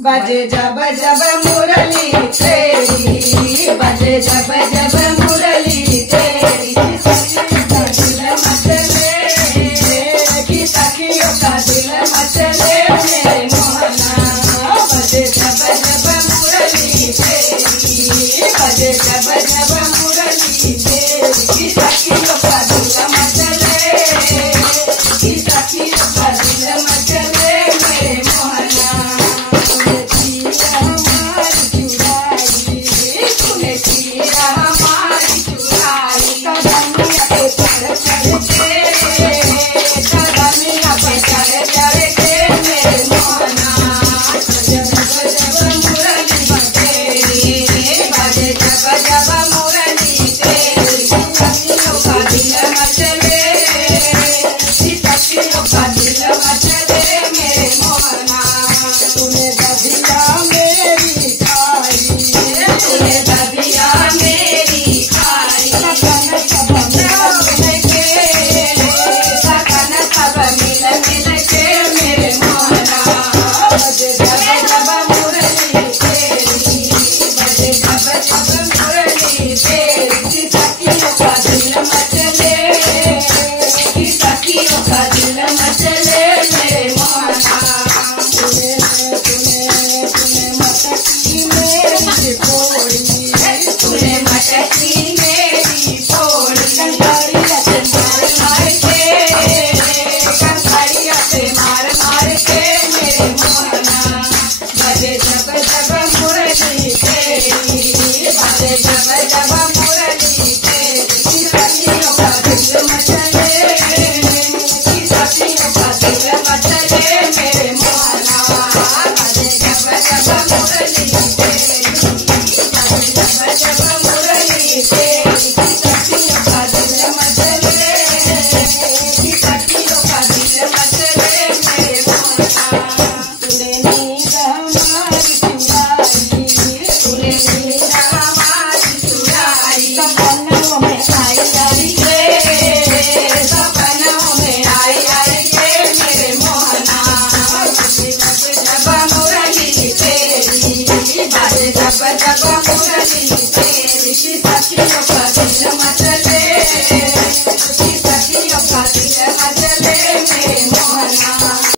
बजे जब जब मुरली तेरी, बजे जब जब मुरली तेरी, सखियों का दिल मचले, कि सखियों का दिल मचले मेरे मोहना। बजे जब जब मुरली तेरी, बजे जब जब मुरली तेरी, कि सखियों का दिल मचले, कि सखियों का दिल मचले मेरे मोहना। जब जब मुरली